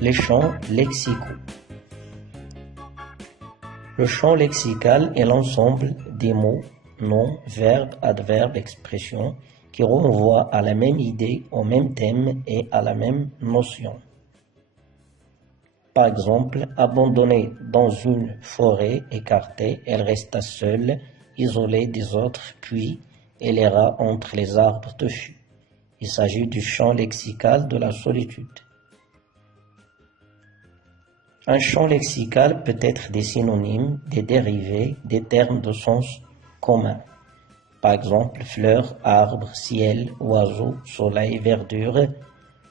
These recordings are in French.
Les champs lexicaux. Le champ lexical est l'ensemble des mots, noms, verbes, adverbes, expressions qui renvoient à la même idée, au même thème et à la même notion. Par exemple, abandonnée dans une forêt écartée, elle resta seule, isolée des autres, puis elle erra entre les arbres touffus. Il s'agit du champ lexical de la solitude. Un champ lexical peut être des synonymes, des dérivés, des termes de sens commun. Par exemple, fleur, arbre, ciel, oiseau, soleil, verdure,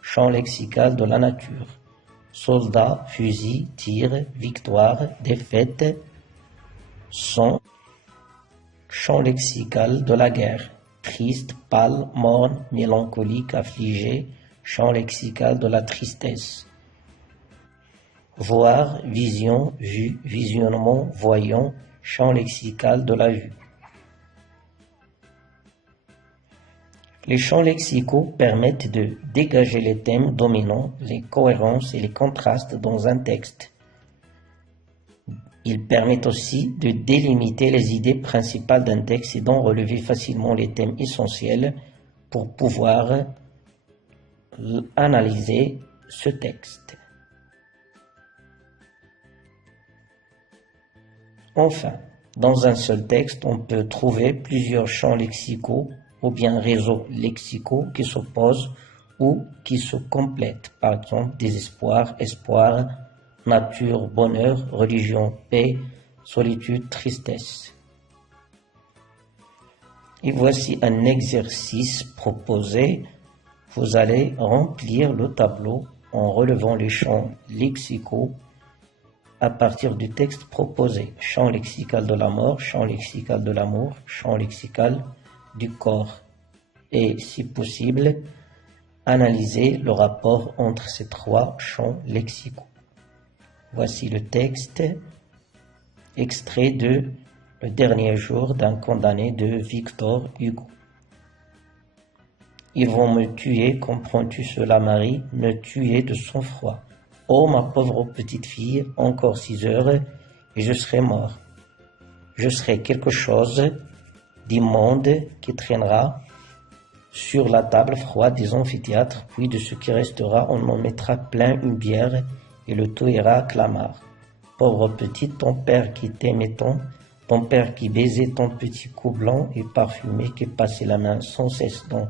champ lexical de la nature. Soldat, fusil, tir, victoire, défaite, son, champ lexical de la guerre. Triste, pâle, morne, mélancolique, affligé, champ lexical de la tristesse. Voir, vision, vue, visionnement, voyant, champ lexical de la vue. Les champs lexicaux permettent de dégager les thèmes dominants, les cohérences et les contrastes dans un texte. Ils permettent aussi de délimiter les idées principales d'un texte et d'en relever facilement les thèmes essentiels pour pouvoir analyser ce texte. Enfin, dans un seul texte, on peut trouver plusieurs champs lexicaux ou bien réseaux lexicaux qui s'opposent ou qui se complètent. Par exemple, désespoir, espoir, nature, bonheur, religion, paix, solitude, tristesse. Et voici un exercice proposé. Vous allez remplir le tableau en relevant les champs lexicaux à partir du texte proposé. Champ lexical de la mort, champ lexical de l'amour, champ lexical du corps. Et, si possible, analyser le rapport entre ces trois champs lexicaux. Voici le texte, extrait de Le dernier jour d'un condamné de Victor Hugo. Ils vont me tuer, comprends-tu cela, Marie, me tuer de sang-froid. Oh, ma pauvre petite fille, encore 6 heures et je serai mort. Je serai quelque chose d'immonde qui traînera sur la table froide des amphithéâtres, puis de ce qui restera, on en mettra plein une bière et le tout ira à clamart. Pauvre petite, ton père qui t'aimait tant, ton père qui baisait ton petit cou blanc et parfumé, qui passait la main sans cesse dans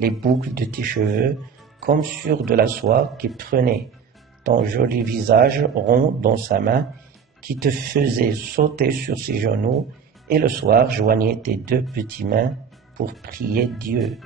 les boucles de tes cheveux, comme sur de la soie, qui prenait ton joli visage rond dans sa main, qui te faisait sauter sur ses genoux, et le soir joignait tes deux petites mains pour prier Dieu.